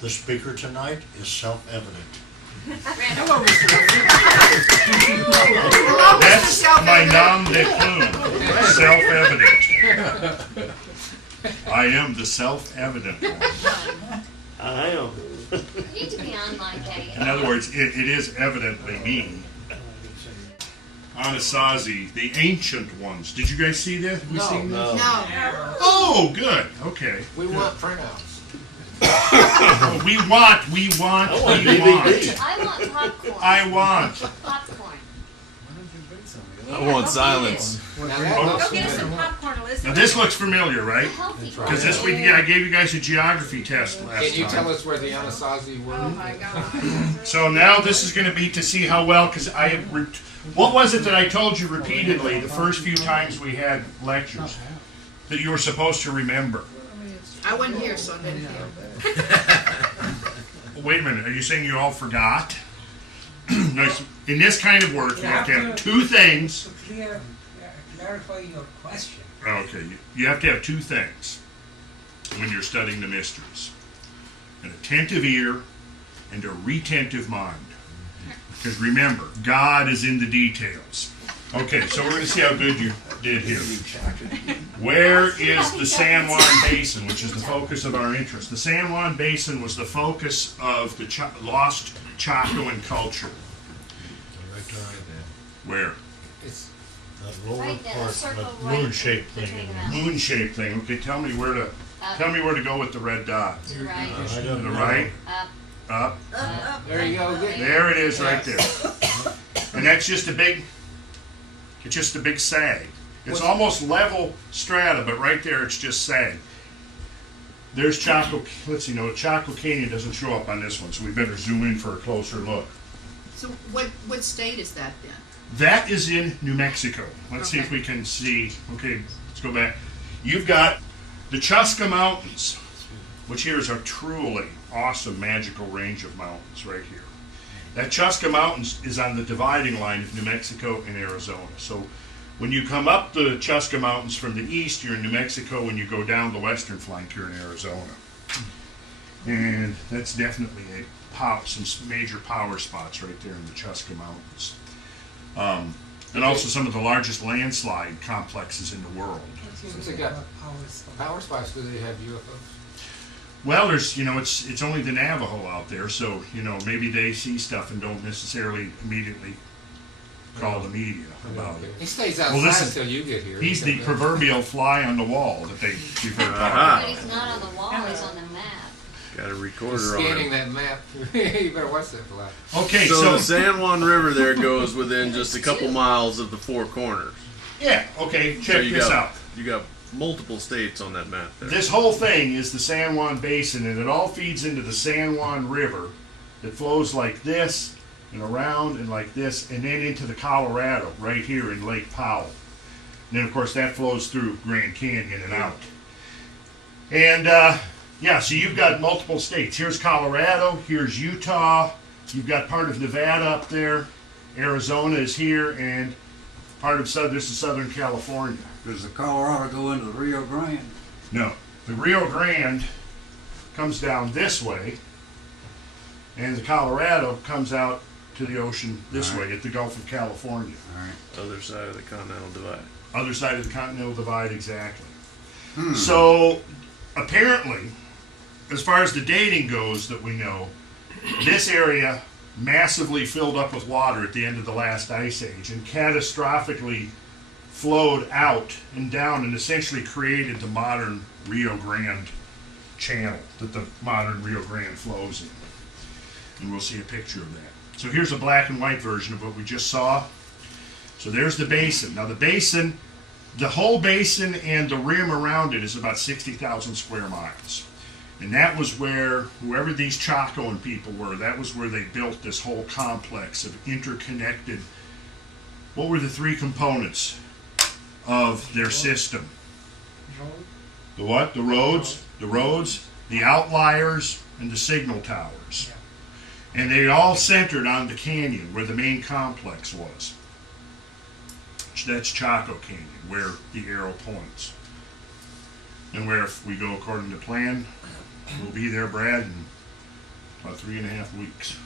The speaker tonight is self-evident. Hello, Mr. That's my nom de plume, self-evident. I am the self-evident one. I am. You need to be on like that. In other words, it is evidently me. Anasazi, the ancient ones. Did you guys see this? We seen this? No. No. Oh, good. Okay. We want printouts. We want. I want DVD. I want popcorn. I want. Popcorn. I want silence. Now that Go get us some popcorn, Now Elizabeth. this looks familiar, right? Healthy. Because this week I gave you guys a geography test last Can you tell time. us where the Anasazi were? Oh my God. So now this is going to be to see how well, because I have. What was it that I told you repeatedly the first few times we had lectures that you were supposed to remember? I wasn't here, so I didn't hear. Wait a minute, are you saying you all forgot? Nice. In this kind of work, you have to have two things. To clarify your question. Okay, you have to have two things when you're studying the mysteries: an attentive ear and a retentive mind. Because remember, God is in the details. Okay, so we're going to see how good you did here. Where is the San Juan Basin, which is the focus of our interest? The San Juan Basin was the focus of the lost Chacoan culture. Where? It's That lower Right there, part, circle that right moon-shaped to thing. take in it out. there. Moon-shaped thing. Okay, tell me where to go with the red dot. To the right. I To don't the know. right, Up. up. there you go. Good. There it is, right there. And that's just a big. It's just a big sag. It's almost level strata, but right there it's just sag. There's Chaco. Let's see. No, Chaco Canyon doesn't show up on this one, so we better zoom in for a closer look. So what state is that then? That is in New Mexico. Let's see if Okay. we can see. Okay, let's go back. You've got the Chuska Mountains, which here is a truly awesome magical range of mountains right here. That Chuska Mountains is on the dividing line of New Mexico and Arizona. So when you come up the Chuska Mountains from the east, you're in New Mexico. When you go down the western flank, you're in Arizona. And that's definitely some major power spots right there in the Chuska Mountains. And also some of the largest landslide complexes in the world. Since they got power spots, do they have UFOs? Well, there's, it's only the Navajo out there, so, maybe they see stuff and don't necessarily immediately call the media about it. He stays Well, outside listen, until you get here. He's the proverbial fly on the wall that you've heard talk Aha. But he's not on the wall, he's on the map. Got a He's recorder on scanning him. that map. You better watch that fly. Okay, So so the San Juan River there goes within just a couple miles of the Four Corners. yeah, okay, So check you this got out. you got multiple states on that map there. This whole thing is the San Juan Basin, and it all feeds into the San Juan River that flows like this and around and like this, and then into the Colorado right here in Lake Powell. And then, of course, that flows through Grand Canyon and out. And, so you've got multiple states. Here's Colorado, here's Utah, you've got part of Nevada up there, Arizona is here, and part of this is Southern California. Does the Colorado go into the Rio Grande? No, the Rio Grande comes down this way, and the Colorado comes out to the ocean this way at the Gulf of California. All right. Other side of the Continental Divide. Other side of the Continental Divide, exactly. So, apparently, as far as the dating goes that we know, this area massively filled up with water at the end of the last ice age and catastrophically flowed out and down and essentially created the modern Rio Grande channel that the modern Rio Grande flows in. And we'll see a picture of that. So here's a black and white version of what we just saw. So there's the basin. Now the basin, the whole basin and the rim around it is about 60,000 square miles. And that was where, whoever these Chacoan people were, that was where they built this whole complex of interconnected, what were the three components of their system? The what? The roads, the outliers, and the signal towers. And they all centered on the canyon where the main complex was. That's Chaco Canyon, where the arrow points. And where, if we go according to plan, we'll be there, Brad, in about 3.5 weeks.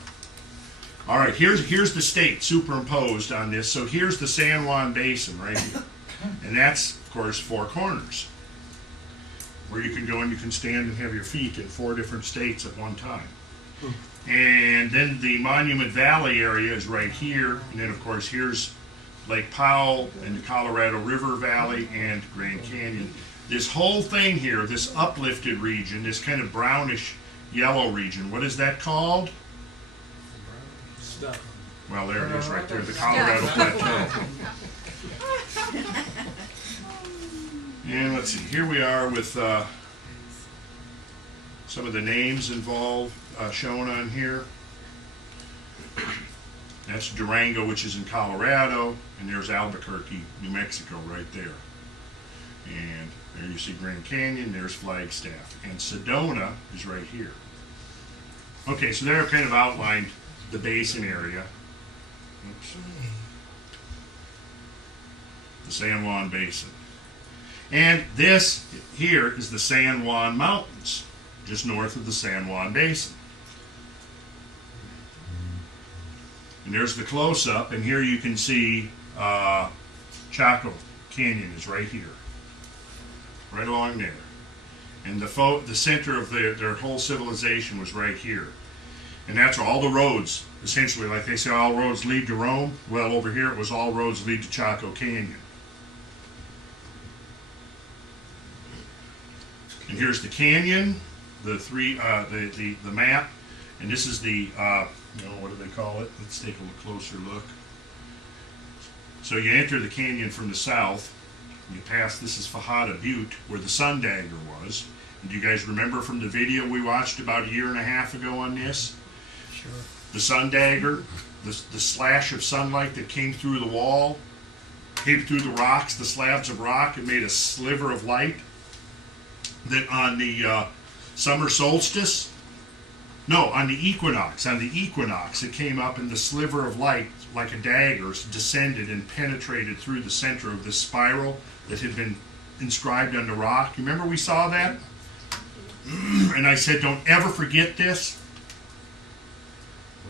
All right, here's the state superimposed on this. So here's the San Juan Basin right here. And that's, of course, 4 corners, where you can go and you can stand and have your feet in 4 different states at one time. And then the Monument Valley area is right here. And then, of course, here's Lake Powell and the Colorado River Valley and Grand Canyon. This whole thing here, this uplifted region, this kind of brownish yellow region, what is that called? Stuff. Well, there it is right there, the Colorado Plateau. And let's see, here we are with some of the names involved shown on here. That's Durango, which is in Colorado, and there's Albuquerque, New Mexico right there. And there you see Grand Canyon, there's Flagstaff. And Sedona is right here. Okay, so there I've kind of outlined the basin area. Oops. The San Juan Basin. And this here is the San Juan Mountains, just north of the San Juan Basin. And there's the close-up, and here you can see Chaco Canyon is right here, right along there. And the center of their whole civilization was right here. And that's all the roads, essentially, like they say all roads lead to Rome. Well, over here it was all roads lead to Chaco Canyon. And here's the canyon, the map, and this is the what do they call it? Let's take a closer look. So you enter the canyon from the south. You pass. This is Fajada Butte, where the sun dagger was. And do you guys remember from the video we watched about 1.5 years ago on this? Sure. The sun dagger, the slash of sunlight that came through the wall, came through the rocks, the slabs of rock, and made a sliver of light. That on the summer solstice, no, on the equinox, it came up and the sliver of light, like a dagger, descended and penetrated through the center of this spiral that had been inscribed on the rock. You remember we saw that? And I said, don't ever forget this.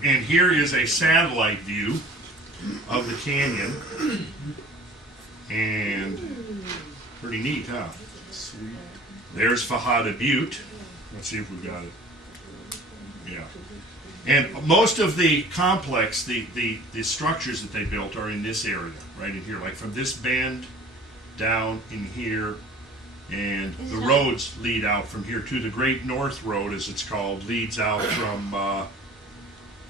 And here is a satellite view of the canyon. And pretty neat, huh? Sweet. There's Fajada Butte. Let's see if we've got it. Yeah. And most of the complex, the structures that they built are in this area, right in here. Like from this bend down in here. And the roads lead out from here to the Great North Road, as it's called, leads out from,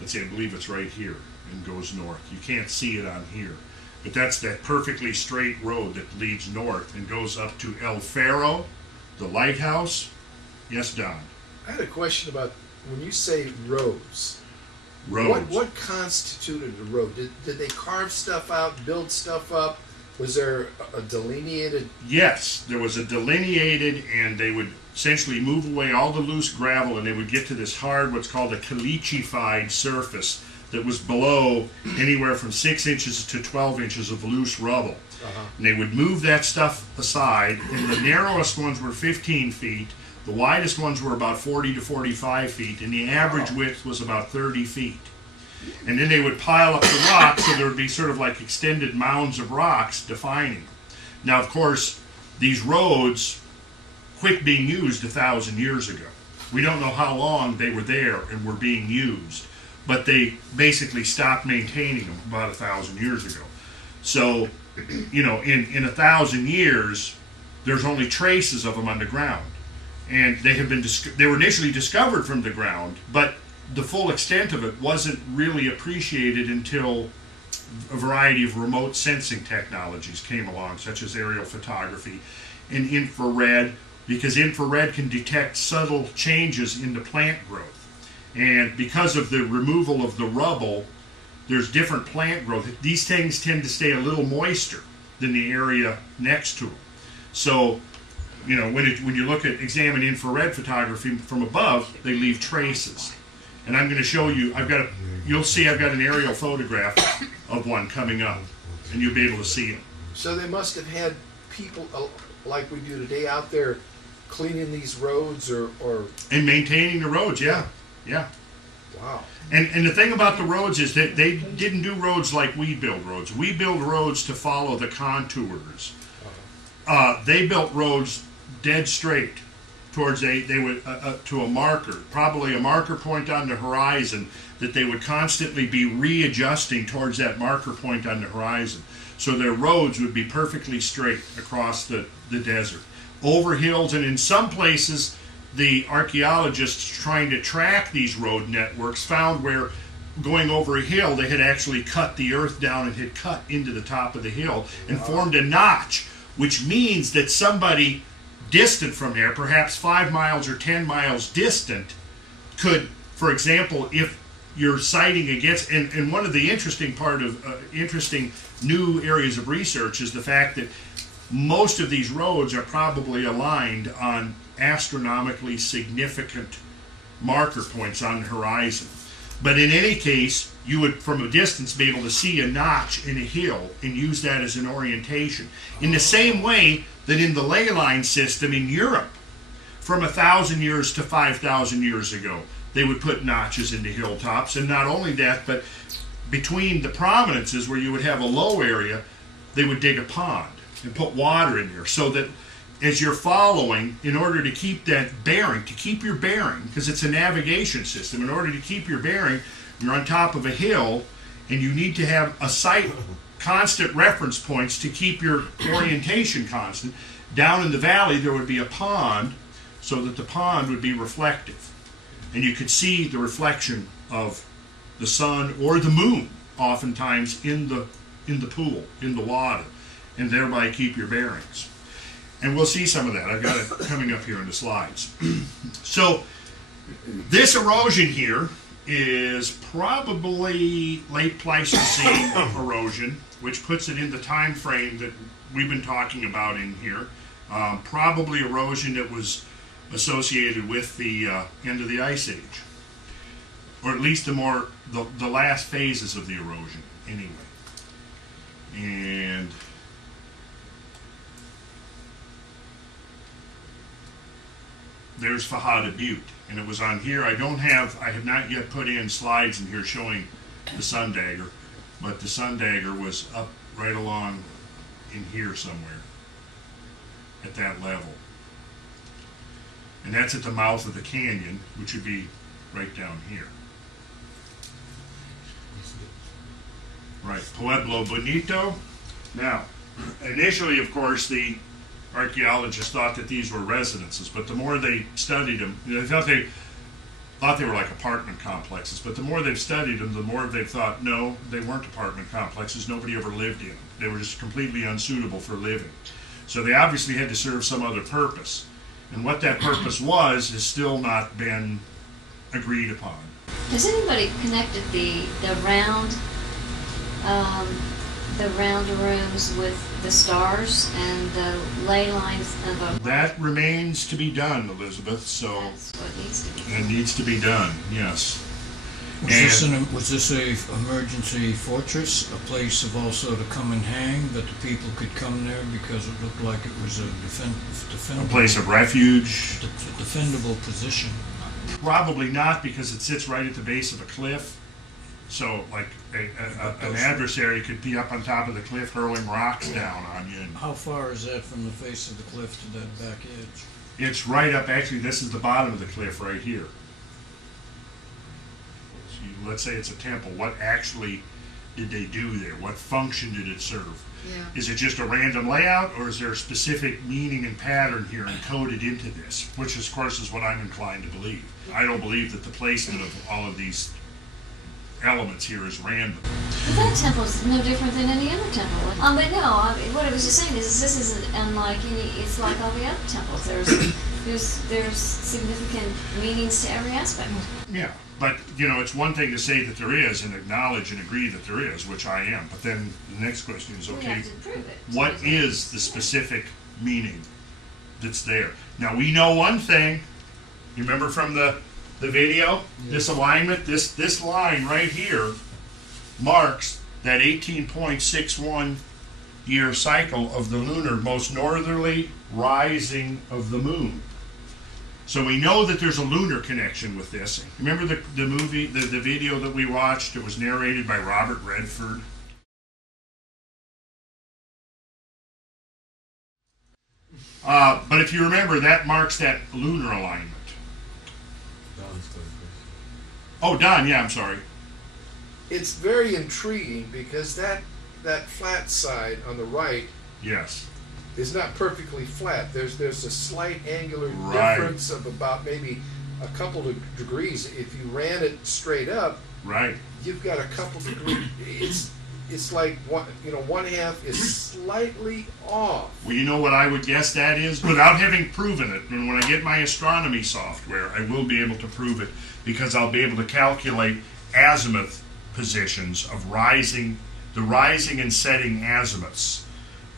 let's see, I believe it's right here and goes north. You can't see it on here. But that's that perfectly straight road that leads north and goes up to El Faro, the lighthouse. Yes, Don? I had a question about when you say roads. Roads. What constituted a road? Did they carve stuff out, build stuff up? Was there a delineated? Yes, there was a delineated, and they would essentially move away all the loose gravel, and they would get to this hard, what's called a caliche-fied surface that was below anywhere from 6 inches to 12 inches of loose rubble. And they would move that stuff aside, and the narrowest ones were 15 feet, the widest ones were about 40 to 45 feet, and the average width was about 30 feet. And then they would pile up the rocks, so there would be sort of like extended mounds of rocks defining. Now, of course, these roads quit being used 1,000 years ago. We don't know how long they were there and were being used, but they basically stopped maintaining them about 1,000 years ago. So, you know, in 1,000 years, there's only traces of them on the ground. And they have been they were initially discovered from the ground, but the full extent of it wasn't really appreciated until a variety of remote sensing technologies came along, such as aerial photography and infrared, because infrared can detect subtle changes in the plant growth. And because of the removal of the rubble, there's different plant growth. These things tend to stay a little moister than the area next to them. So, you know, when you examine infrared photography from above, they leave traces. And I'm going to show you, you'll see I've got an aerial photograph of one coming up, and you'll be able to see it. So they must have had people like we do today out there cleaning these roads or And maintaining the roads, yeah. Wow. And the thing about the roads is that they didn't do roads like we build roads. We build roads to follow the contours. They built roads dead straight towards to a marker, probably a marker point on the horizon that they would constantly be readjusting towards that marker point on the horizon. So their roads would be perfectly straight across the desert, over hills, and in some places the archaeologists trying to track these road networks found where going over a hill they had actually cut the earth down and had cut into the top of the hill and formed a notch, which means that somebody distant from there, perhaps 5 miles or 10 miles distant, could, for example, if you're sighting against, and one of the interesting interesting new areas of research is the fact that most of these roads are probably aligned on astronomically significant marker points on the horizon. But in any case, you would from a distance be able to see a notch in a hill and use that as an orientation. In the same way that in the ley line system in Europe, from 1,000 years to 5,000 years ago, they would put notches into hilltops. And not only that, but between the prominences where you would have a low area, they would dig a pond and put water in there, so that as you're following, in order to keep that bearing, to keep your bearing, because it's a navigation system, in order to keep your bearing, you're on top of a hill and you need to have a sight, constant reference points to keep your orientation constant. Down in the valley there would be a pond, so that the pond would be reflective, and you could see the reflection of the sun or the moon oftentimes in the pool, in the water, and thereby keep your bearings. And we'll see some of that. I've got it coming up here in the slides. So this erosion here is probably late Pleistocene erosion, which puts it in the time frame that we've been talking about in here. Probably erosion that was associated with the end of the Ice Age, or at least the last phases of the erosion anyway. And there's Fajada Butte, and it was on here. I have not yet put in slides in here showing the Sun Dagger, but the Sun Dagger was up right along in here somewhere at that level. And that's at the mouth of the canyon, which would be right down here. Right, Pueblo Bonito. Now, initially, of course, the archaeologists thought that these were residences, but the more they studied them, they thought they were like apartment complexes, but the more they've studied them, the more they've thought, no, they weren't apartment complexes, nobody ever lived in them. They were just completely unsuitable for living. So they obviously had to serve some other purpose. And what that purpose was has still not been agreed upon. Has anybody connected the round rooms with the stars and the ley lines of a... That remains to be done, Elizabeth, so That's what needs to be done. it needs to be done, yes. Was this a emergency fortress, a place of also to come and hang, that the people could come there because it looked like it was a defendable A place of refuge? defendable position? Probably not, because it sits right at the base of a cliff. So, like, an adversary could be up on top of the cliff hurling rocks down on you. And How far is that from the face of the cliff to that back edge? it's right up, actually, this is the bottom of the cliff right here. So let's say it's a temple. What actually did they do there? What function did it serve? Yeah. Is it just a random layout, or is there a specific meaning and pattern here encoded into this? Which, of course, is what I'm inclined to believe. I don't believe that the placement of all of these elements here is random. But that temple is no different than any other temple. But no, what I was just saying is this is unlike any. It's like all the other temples. There's significant meanings to every aspect. Yeah, but it's one thing to say that there is and acknowledge and agree that there is, which I am. But then the next question is, We okay, have to prove it. what is the specific meaning that's there? Now we know one thing. You remember from the video? This alignment, this line right here marks that 18.61 year cycle of the lunar most northerly rising of the moon. So we know that there's a lunar connection with this. Remember the movie, the video that we watched? It was narrated by Robert Redford. But if you remember, that marks that lunar alignment. Oh, Don, yeah, I'm sorry. It's very intriguing because that flat side on the right Yes. is not perfectly flat. There's a slight angular Right. difference of about maybe a couple of degrees. If you ran it straight up, Right. you've got a couple degrees. It's like one half is slightly off. Well, you know what I would guess that is? Without having proven it, and when I get my astronomy software, I will be able to prove it because I'll be able to calculate azimuth positions of the rising and setting azimuths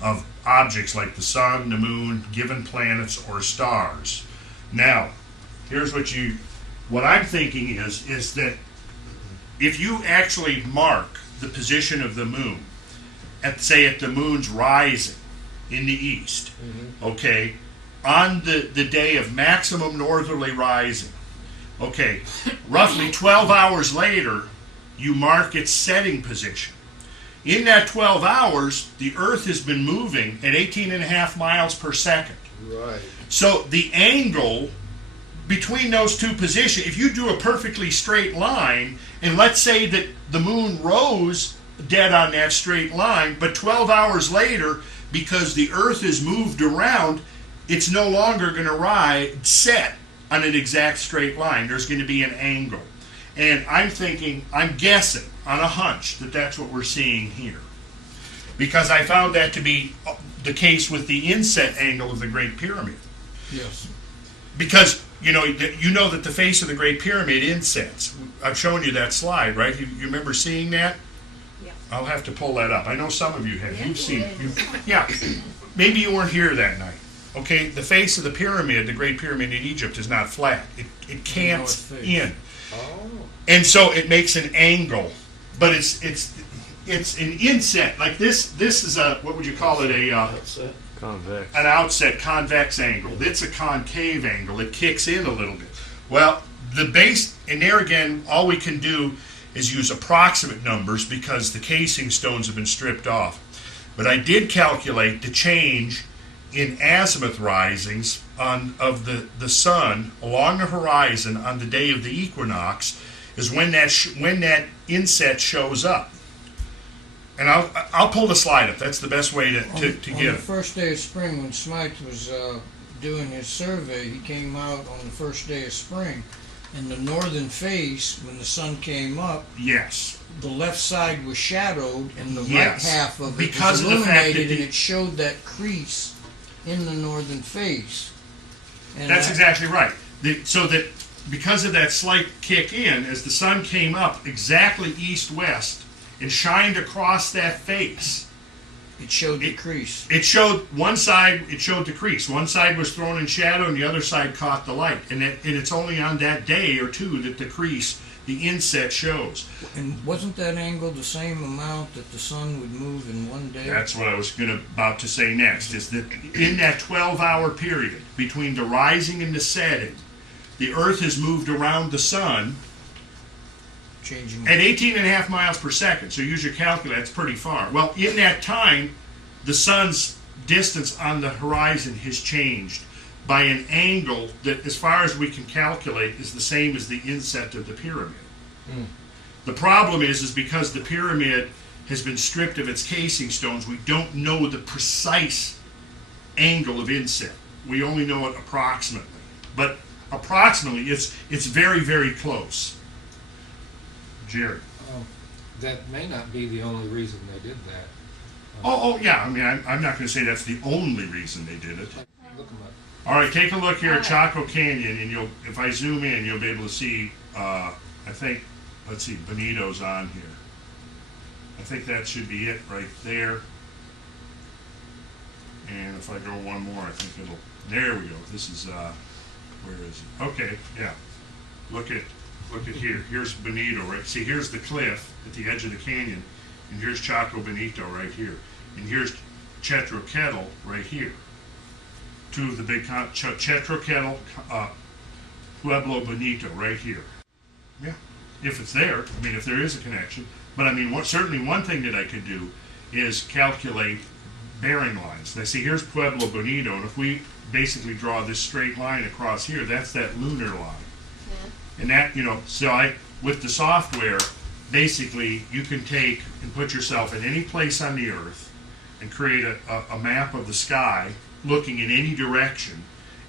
of objects like the sun, the moon, given planets, or stars. Now, here's what I'm thinking is that if you actually mark the position of the moon, at the moon's rising in the east, okay, on the day of maximum northerly rising, okay, roughly 12 hours later, you mark its setting position. In that 12 hours, the Earth has been moving at 18.5 miles per second. Right. So the angle between those two positions, if you do a perfectly straight line, and let's say that the moon rose dead on that straight line, but 12 hours later, because the Earth has moved around, it's no longer going to set on an exact straight line. There's going to be an angle. And I'm guessing on a hunch that that's what we're seeing here. Because I found that to be the case with the inset angle of the Great Pyramid. Yes. Because you know that the face of the Great Pyramid insets. I've shown you that slide, right? You remember seeing that? Yeah. I'll have to pull that up. I know some of you have. You've seen it. Yeah. Maybe you weren't here that night. Okay, the face of the pyramid, the Great Pyramid in Egypt, is not flat. It cants in. Oh. And so it makes an angle, but it's an inset. Like this is a, what would you call it, Convex. an outset convex angle. It's a concave angle. It kicks in a little bit. Well, the base, and there again, all we can do is use approximate numbers because the casing stones have been stripped off. But I did calculate the change in azimuth risings of the sun along the horizon on the day of the equinox is when that inset shows up. And I'll pull the slide up. That's the best way to On get the it. first day of spring, when Smythe was doing his survey, he came out on the first day of spring, and the northern face, when the sun came up, Yes. the left side was shadowed, and the Yes. right half of it Because was of the fact that illuminated, the- and it showed that crease in the northern face. And That's that- exactly right. So that because of that slight kick in, as the sun came up exactly east-west and shined across that face, It showed the crease. it showed the crease. One side was thrown in shadow and the other side caught the light. And it's only on that day or two that the crease, the inset, shows. And wasn't that angle the same amount that the sun would move in one day? That's what I was about to say next, is that in that 12-hour period between the rising and the setting, the Earth has moved around the sun Changing. at 18.5 miles per second. So use your calculator, that's pretty far. Well, in that time, the sun's distance on the horizon has changed by an angle that, as far as we can calculate, is the same as the inset of the pyramid. The problem is because the pyramid has been stripped of its casing stones, we don't know the precise angle of inset. We only know it approximately. But approximately, it's very, very close. Jerry. That may not be the only reason they did that. Oh, yeah. I mean, I'm not going to say that's the only reason they did it. Look them up. All right, take a look here at Chaco Canyon, and if I zoom in, you'll be able to see. I think, let's see, Bonito's on here. I think that should be it right there. And if I go one more, I think it'll. There we go. This is where is it? Okay, yeah. Look at here. Here's Bonito, right? See, here's the cliff at the edge of the canyon, and here's Chaco Bonito right here, and here's Chetro Kettle right here. Two of the big Chetro Kettle, Pueblo Bonito right here. Yeah, if it's there. I mean, if there is a connection. But I mean, certainly one thing that I could do is calculate bearing lines. Now, see, here's Pueblo Bonito, and if we basically draw this straight line across here, that's that lunar line. Yeah. And that, so with the software, basically, you can take and put yourself in any place on the Earth and create a map of the sky looking in any direction.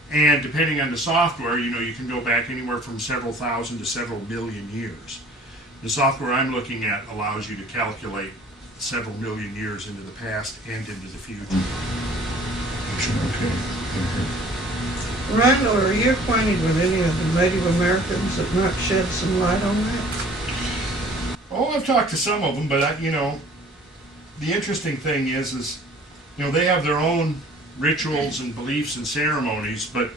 And depending on the software, you can go back anywhere from several thousand to several million years. The software I'm looking at allows you to calculate several million years into the past and into the future. Randall, are you acquainted with any of the Native Americans that might shed some light on that? Oh, I've talked to some of them, but the interesting thing is they have their own rituals and beliefs and ceremonies, but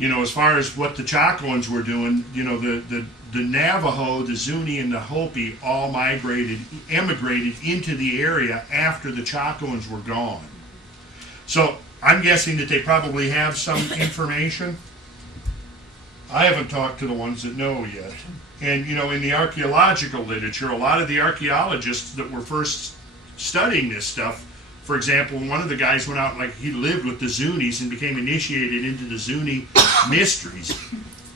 as far as what the Chacoans were doing, the Navajo, the Zuni, and the Hopi all emigrated into the area after the Chacoans were gone. So I'm guessing that they probably have some information. I haven't talked to the ones that know yet. And in the archaeological literature, a lot of the archaeologists that were first studying this stuff, for example, one of the guys went out, he lived with the Zunis and became initiated into the Zuni mysteries.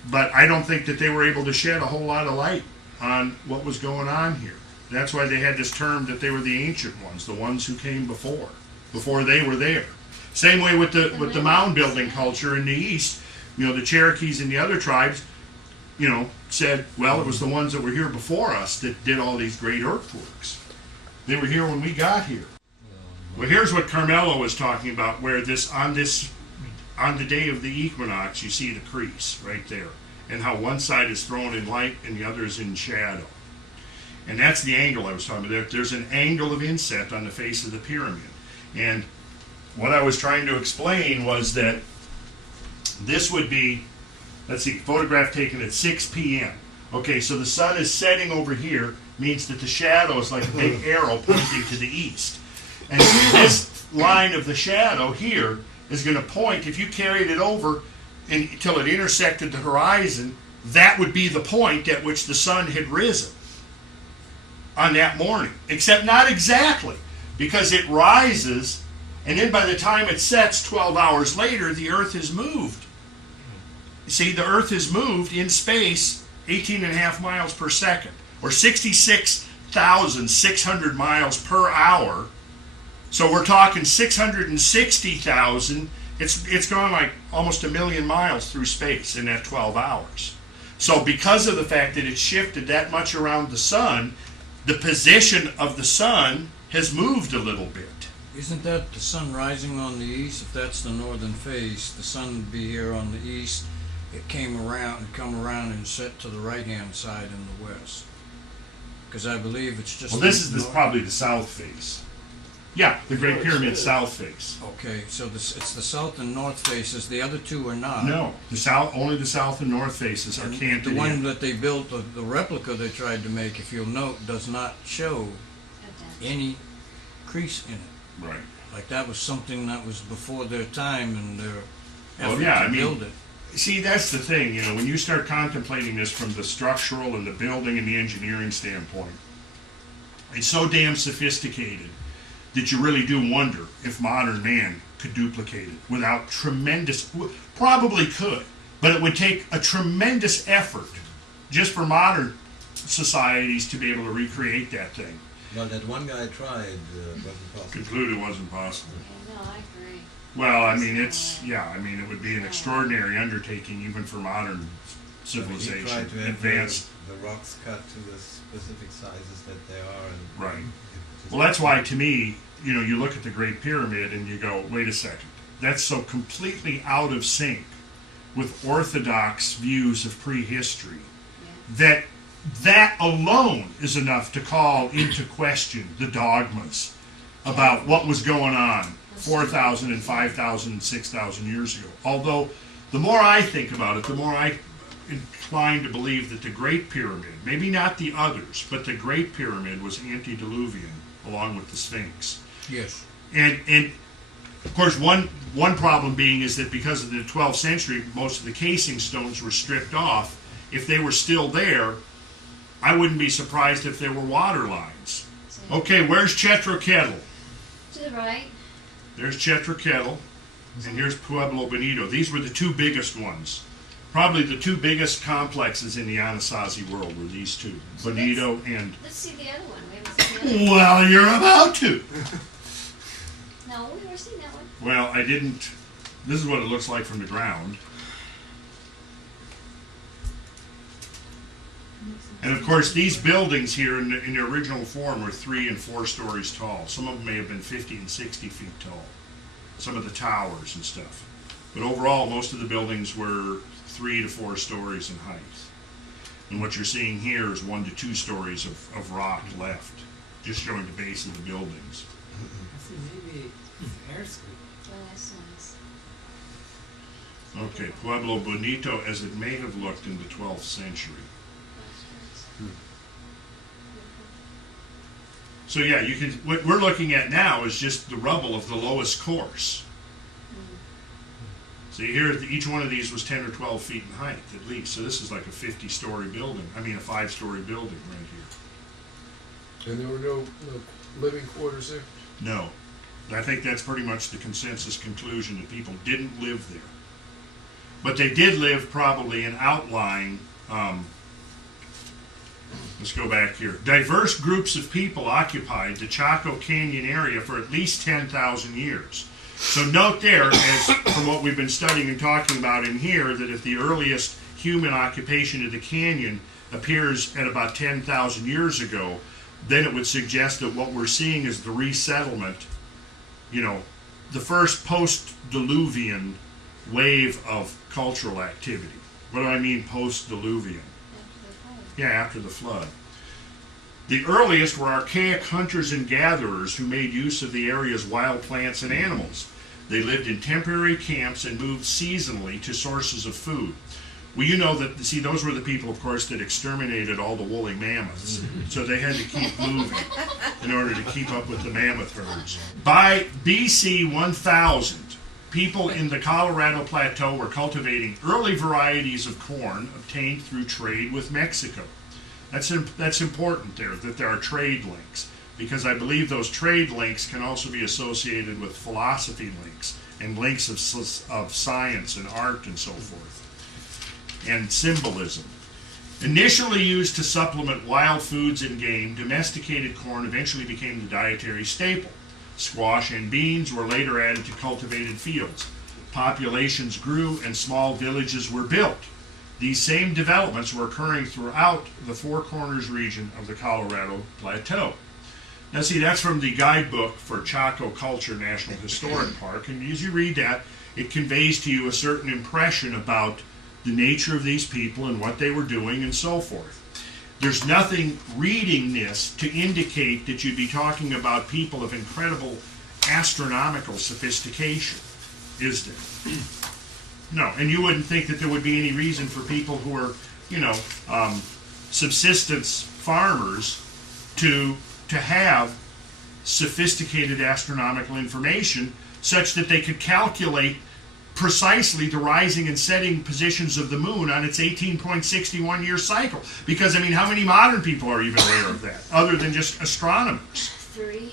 But I don't think that they were able to shed a whole lot of light on what was going on here. That's why they had this term that they were the ancient ones, the ones who came before they were there. Same way with the mound building culture in the East. The Cherokees and the other tribes, said, well, it was the ones that were here before us that did all these great earthworks. They were here when we got here. Well, here's what Carmelo was talking about, where on the day of the equinox, you see the crease right there, and how one side is thrown in light and the other is in shadow. And that's the angle I was talking about. There's an angle of inset on the face of the pyramid. And what I was trying to explain was that this would be, let's see, photograph taken at 6 p.m. Okay, so the sun is setting over here, means that the shadow is like a big arrow pointing to the east. And this line of the shadow here is going to point, if you carried it over until it intersected the horizon, that would be the point at which the sun had risen on that morning. Except not exactly, because it rises, and then by the time it sets 12 hours later, the Earth has moved. You see, the Earth has moved in space 18.5 miles per second, or 66,600 miles per hour. So we're talking 660,000. It's gone like almost 1 million miles through space in that 12 hours. So because of the fact that it shifted that much around the sun, the position of the sun has moved a little bit. Isn't that the sun rising on the east? If that's the northern face, the sun would be here on the east. It come around and set to the right-hand side in the west. Because I believe it's just... Well, this is probably the south face. Yeah, the Great Pyramid south face. Okay, so it's the south and north faces. The other two are not. No, only the south and north faces are canted in. The one that they built, the replica they tried to make, if you'll note, does not show any crease in it. Right. Like that was something that was before their time and their effort to build it. See, that's the thing, when you start contemplating this from the structural and the building and the engineering standpoint, it's so damn sophisticated that you really do wonder if modern man could duplicate it without probably could, but it would take a tremendous effort just for modern societies to be able to recreate that thing. Well, that one guy tried, wasn't possible. Concluded it wasn't possible. No, I agree. Well, I mean, it would be an extraordinary undertaking even for modern civilization. He tried to have advanced. the rocks cut to the specific sizes that they are. And right. Well, that's why, to me, you look at the Great Pyramid and you go, wait a second, that's so completely out of sync with orthodox views of prehistory that alone is enough to call into question the dogmas about what was going on 4,000 and 5,000 and 6,000 years ago. Although, the more I think about it, the more I inclined to believe that the Great Pyramid, maybe not the others, but the Great Pyramid was antediluvian, along with the Sphinx. Yes. And of course, one one problem being is that because of the 12th century, most of the casing stones were stripped off. If they were still there, I wouldn't be surprised if there were water lines. Okay, where's Chetro-Kettle? To the right. There's Chetro-Kettle, and here's Pueblo Bonito. These were the two biggest ones. Probably the two biggest complexes in the Anasazi world were these two, Bonito and... Let's see the other one. We haven't seen the other one. Well, you're about to. No, we never seen that one. Well, I didn't... This is what it looks like from the ground. And of course, these buildings here in their original form were 3 and 4 stories tall. Some of them may have been 50 and 60 feet tall. Some of the towers and stuff. But overall, most of the buildings were 3 to 4 stories in height. And what you're seeing here is 1 to 2 stories of rock left, just showing the base of the buildings. I see maybe air school. Oh, that's nice. Okay, Pueblo Bonito as it may have looked in the 12th century. So yeah, you can. What we're looking at now is just the rubble of the lowest course. So here, each one of these was 10 or 12 feet in height at least. So this is like a 50-story building. I mean, a 5-story building right here. And there were no living quarters there? No, I think that's pretty much the consensus conclusion, that people didn't live there. But they did live probably in outlying. Let's go back here. Diverse groups of people occupied the Chaco Canyon area for at least 10,000 years. So note there, as from what we've been studying and talking about in here, that if the earliest human occupation of the canyon appears at about 10,000 years ago, then it would suggest that what we're seeing is the resettlement, the first post-Diluvian wave of cultural activity. What do I mean post-Diluvian? Yeah, after the flood. The earliest were archaic hunters and gatherers who made use of the area's wild plants and animals. They lived in temporary camps and moved seasonally to sources of food. Well, you know that, see, those were the people, of course, that exterminated all the woolly mammoths. So they had to keep moving in order to keep up with the mammoth herds. By BC 1000, people in the Colorado Plateau were cultivating early varieties of corn obtained through trade with Mexico. That's important there, that there are trade links, because I believe those trade links can also be associated with philosophy links and links of science and art and so forth, and symbolism. Initially used to supplement wild foods and game, domesticated corn eventually became the dietary staple. Squash and beans were later added to cultivated fields. Populations grew and small villages were built. These same developments were occurring throughout the Four Corners region of the Colorado Plateau. Now see, that's from the guidebook for Chaco Culture National Historic Park, and as you read that, it conveys to you a certain impression about the nature of these people and what they were doing and so forth. There's nothing reading this to indicate that you'd be talking about people of incredible astronomical sophistication, is there? No, and you wouldn't think that there would be any reason for people who are, subsistence farmers to have sophisticated astronomical information such that they could calculate precisely the rising and setting positions of the moon on its 18.61 year cycle. Because, how many modern people are even aware of that, other than just astronomers? 3.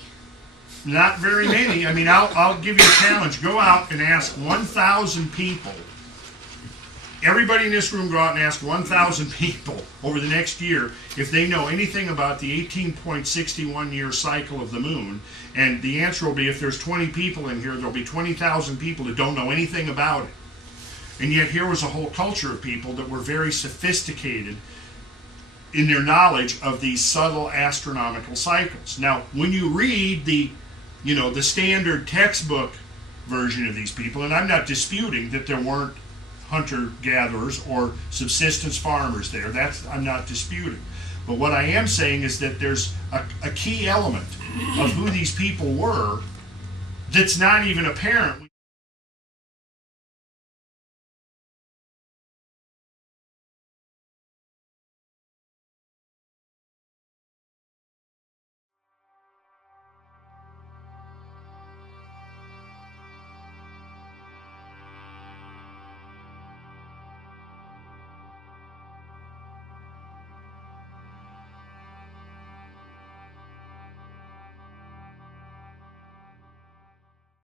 Not very many. I'll give you a challenge. Go out and ask 1,000 people. Everybody in this room go out and ask 1,000 people over the next year if they know anything about the 18.61 year cycle of the moon. And the answer will be, if there's 20 people in here, there'll be 20,000 people that don't know anything about it. And yet here was a whole culture of people that were very sophisticated in their knowledge of these subtle astronomical cycles. Now, when you read the standard textbook version of these people, and I'm not disputing that there weren't hunter-gatherers or subsistence farmers there. I'm not disputing. But what I am saying is that there's a key element of who these people were that's not even apparent.